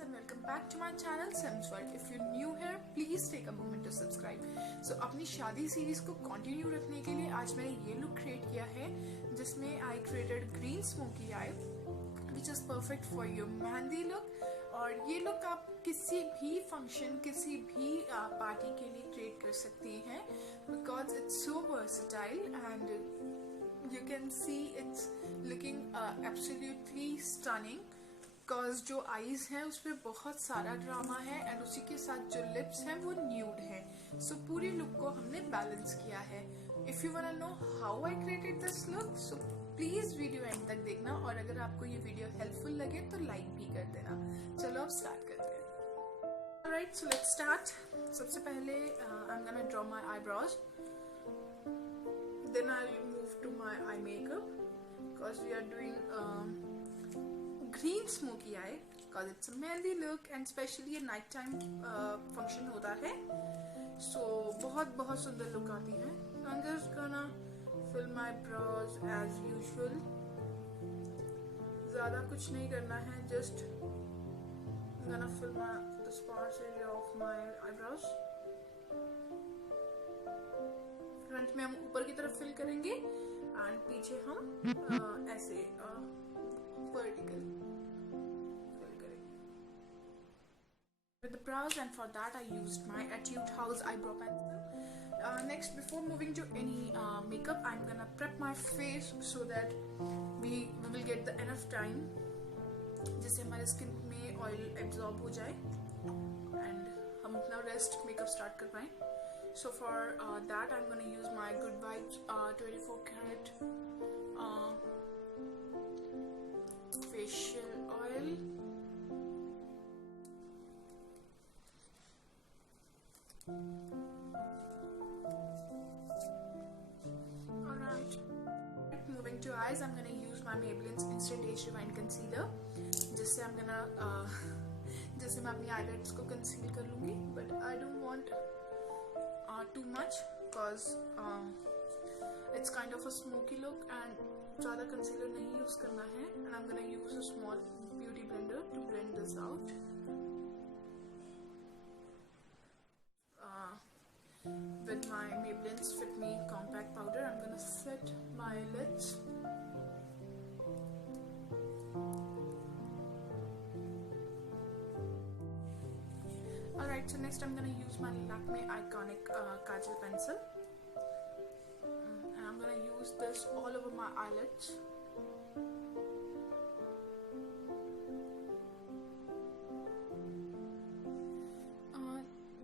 and welcome back to my channel Sim's World. If you're new here, please take a moment to subscribe. So अपनी शादी series को continue रखने के लिए आज मैंने ये लुक क्रिएट किया है जिसमें I created green smoky I which is perfect for your mehndi look. और ये लुक आप किसी भी फंक्शन किसी भी पार्टी के लिए क्रिएट कर सकते हैं because it's so versatile and you can see it's looking absolutely stunning because जो आईज हैं उसमें बहुत सारा ड्रामा है एंड उसी के साथ जो लिप्स हैं वो न्यूड है। सो पूरी लुक को हमने बैलेंस किया है। If you want to know how I created this look so please video end तक देखना और अगर आपको ये वीडियो हेल्पफुल लगे तो लाइक भी कर देना। चलो अब स्टार्ट करते हैं। Alright, so let's start. सबसे पहले I am gonna draw my eyebrows, then I'll move to my eye makeup because we are doing green smoky eye because it's a mehndi look and especially a night time function होता है। So बहुत सुंदर look आती है। So I'm just gonna fill my brows as usual। ज़्यादा कुछ नहीं करना है, just gonna fill the sparse area of my eyebrows। Front में हम ऊपर की तरफ फिल करेंगे एंड पीछे हम ऐसे वर्टिकल फिल करेंगे with the brows and for that I used my Etude House eyebrow pencil। Next, before moving to any makeup, I'm gonna prep my face so that we will get the enough time जिससे हमारे skin में oil absorb हो जाए and हम अपना rest makeup start कर पाएं। So for that I'm going to use my Good Vibes 24 karat facial oil। Alright, moving to eyes, I'm going to use my Maybelline's Instant Age Rewind Concealer जिससे I'm gonna जिससे मैं अपनी eyelids को conceal कर लूँगी, but I don't want too much because it's kind of a smoky look and ज़्यादा concealer नहीं use करना है and I'm gonna use a small beauty blender to blend this out। With my Maybelline's Fit Me compact powder I'm gonna set my lids। Alright, so next I'm gonna use my Lakme Iconic Kajal pencil and I'm gonna use this all over my eyelids।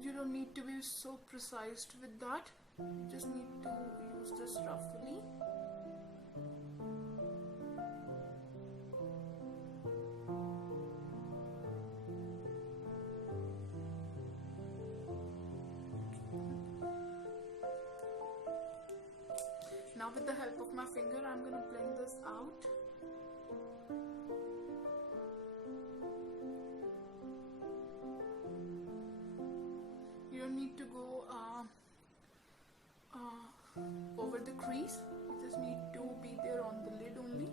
You don't need to be so precise with that, you just need to use this roughly। Now with the help of my finger I'm gonna blend this out। You don't need to go over the crease, you just need to be there on the lid only।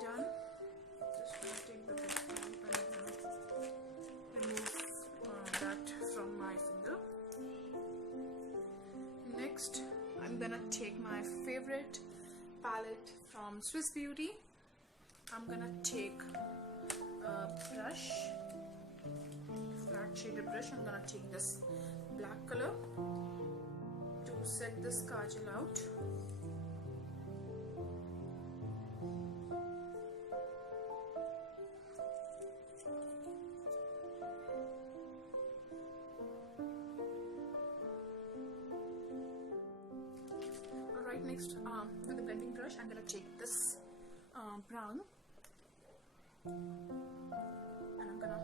Done। Take the remove that from my finger। Next I'm gonna take my favorite palette from Swiss Beauty। I'm gonna take a brush, flat shaded brush। I'm gonna take this black color to set this kajal out। Alright, next with the blending brush I'm gonna take this brown and I'm gonna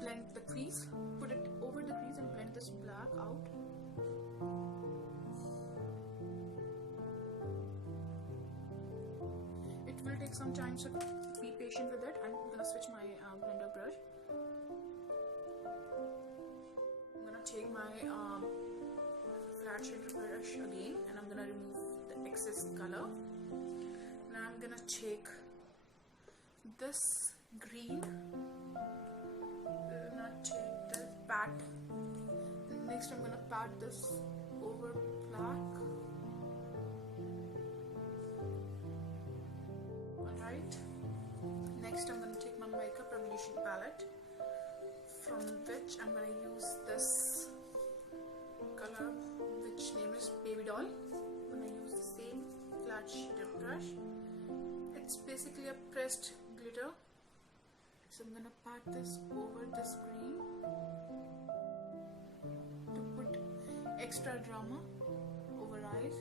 blend the crease, put it over the crease and blend this black out। It will take some time, so be patient with it। I'm gonna switch my blender brush। I'm gonna take my flat shader brush again, and I'm gonna remove the excess color. Now I'm gonna take this green, pat. Next I'm gonna pat this over black. Alright. Next I'm gonna take my Makeup Revolution palette, from which I'm gonna use this color, which name is Baby Doll. I'm gonna use the same flat shader brush. It's basically a pressed glitter. So I'm gonna pat this over the screen to put extra drama over eyes.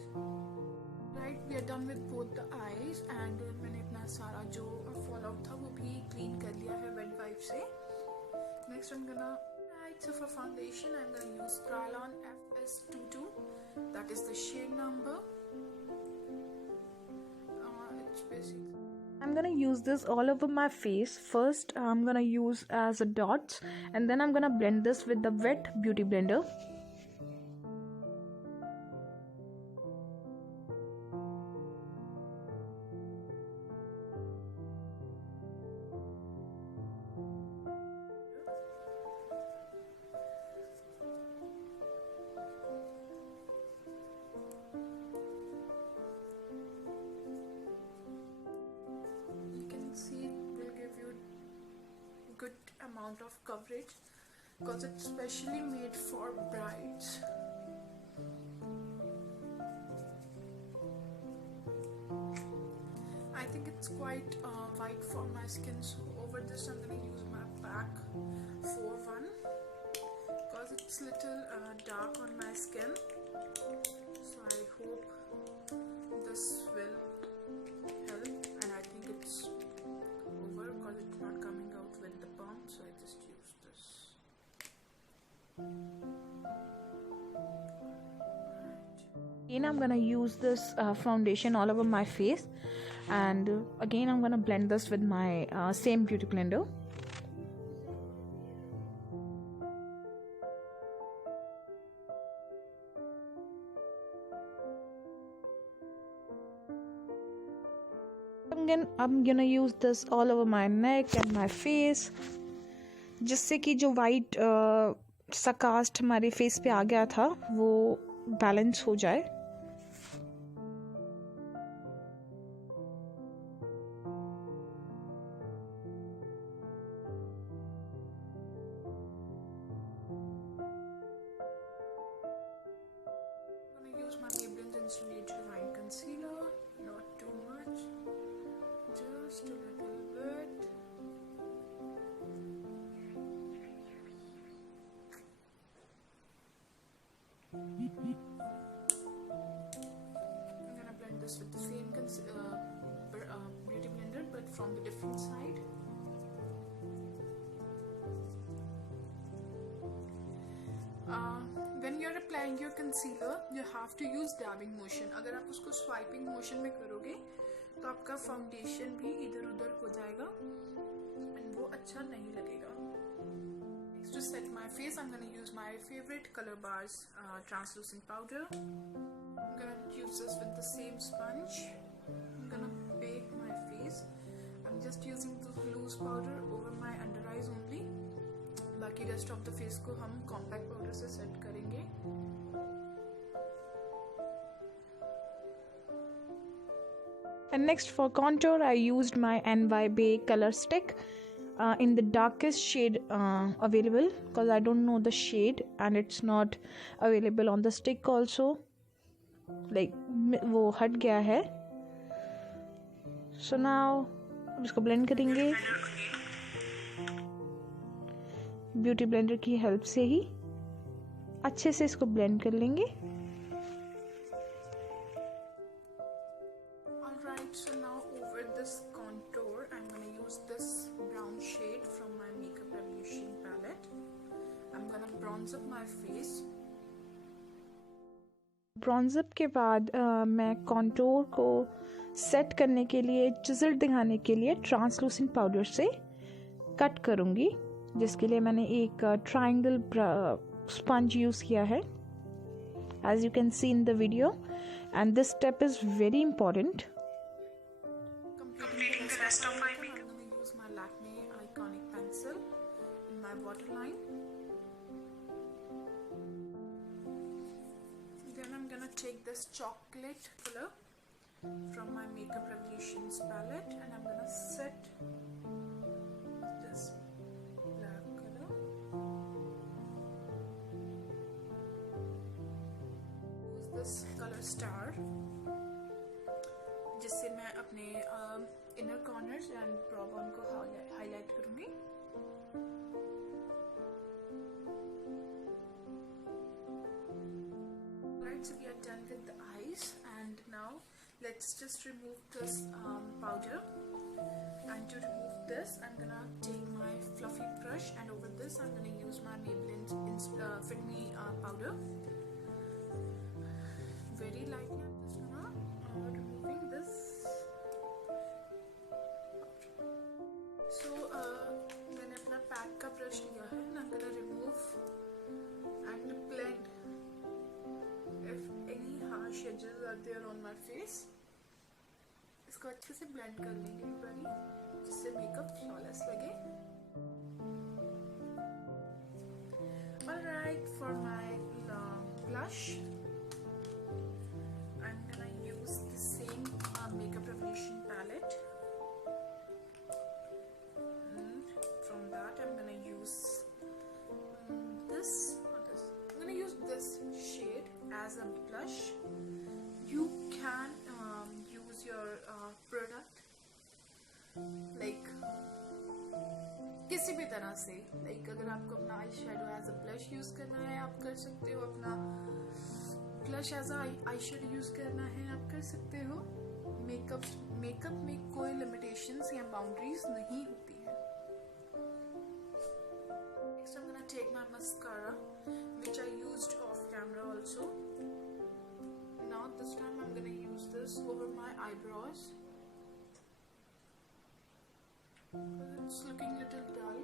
Right, we are done with both the eyes, and मैंने अपना सारा जो fallout था वो भी clean कर लिया है wet wipe से. Next I'm gonna, so for foundation I'm gonna use Kryolan FS22. That is the shade number. It's basically, I'm gonna use this all over my face. First I'm gonna use as a dots, and then I'm gonna blend this with the wet beauty blender. Good amount of coverage because it's specially made for brides. I think it's quite white for my skin, so over this I'm gonna use my PAC 41 because it's little dark on my skin. So I hope this will help, and I think it's over because it's not coming out with the palm, so I just use this. Again I'm gonna use this foundation all over my face, and again I'm gonna blend this with my same beauty blender. I'm gonna use this all over my neck and my face, जिससे कि जो white सा cast हमारे face पे आ गया था वो balance हो जाए. I'm gonna use my Maybelline Instant Divine Concealer, not too much. Just a little bit. I'm gonna blend this with the same beauty blender, but from the different side. When you're applying your concealer, you have to use dabbing motion. अगर आप उसको swiping motion में करोगे तो आपका foundation भी इधर उधर हो जाएगा and वो अच्छा नहीं लगेगा. Next, to set my face, I'm gonna use my favorite Color Bars translucent powder. I'm gonna use this with the same sponge. I'm gonna bake my face. I'm just using the loose powder over my under eyes only. बाकी rest of the face को हम compact powder से set करेंगे. And next for contour, I used my NY Bay color stick in the darkest shade available because I don't know the shade and it's not available on the stick also. Like वो हट गया है. So now इसको blend करेंगे beauty blender की help से ही अच्छे से इसको ब्लेंड कर लेंगे. Alright, so now over this contour, I'm gonna use this brown shade from my Makeup Revolution palette. I'm gonna bronze up my face. Bronze up के बाद मैं contour को सेट करने के लिए, चिजल दिखाने के लिए ट्रांसलूसेंट पाउडर से कट करूँगी, जिसके लिए मैंने एक ट्रायंगल स्पंज यूज़ किया है, as you can see in the video, and this step is very important. Completing the rest of my makeup, I'm going to use my Lakme Iconic pencil in my waterline. Then I'm going to take this chocolate color from my Makeup Revolutions palette and I'm going to set this black color. Use this color star जिससे मैं अपने inner corners and bro bone को highlight करूंगी. Right, so we are done with the eyes and now let's just remove this powder. And to remove this I'm gonna take my fluffy brush and over this I'm gonna use my Maybelline Fit Me powder. Very lightly I'm just gonna removing this. So मैंने अपना pack का brush लिया है and I'm gonna remove and blend if any harsh edges are there on my face. इसको अच्छे से blend कर लेंगे एक बारी जिससे मेकअप फ्लॉलेस लगे. Alright, for my blush I'm gonna use the same Makeup Revolution palette. From that I'm gonna use this. I'm gonna use this shade as a blush. You can use your product like किसी भी तरह से, like अगर आपको अपना eye shadow as a blush use करना है आप कर सकते हो, अपना blush as a eye shadow use करना है आप कर सकते हो. मेकअप में कोई लिमिटेशंस या बाउंड्रीज नहीं होती है. Next I'm gonna take my mascara which I used off camera also. Now this time I'm gonna use this over my eyebrows. It's looking a little dull.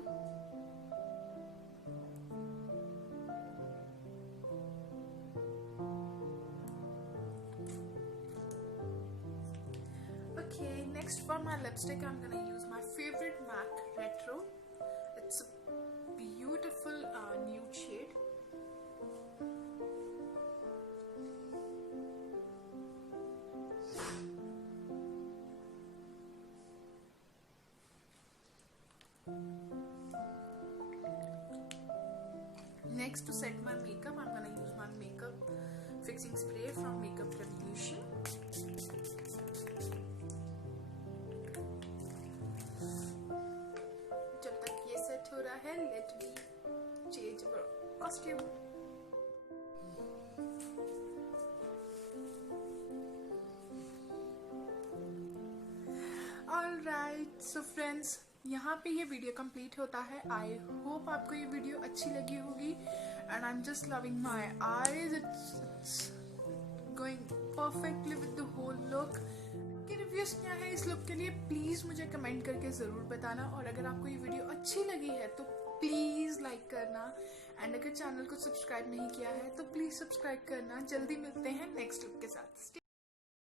Okay, next for my lipstick I'm gonna use my favorite MAC Retro. It's a beautiful nude shade. Next, to set my makeup, I'm gonna use my makeup fixing spray from Makeup Revolution. जब तक ये set हो रहा है, let me change our costume. Alright, so friends, यहाँ पे ये video complete होता है. आई होप आपको ये वीडियो अच्छी लगी होगी and I am just loving my eyes. It's going perfectly with the whole look. आपके रिव्यूज क्या है इस लुक के लिए प्लीज मुझे कमेंट करके जरूर बताना. और अगर आपको ये वीडियो अच्छी लगी है तो प्लीज लाइक करना एंड अगर चैनल को सब्सक्राइब नहीं किया है तो प्लीज सब्सक्राइब करना. जल्दी मिलते हैं नेक्स्ट लुक के साथ.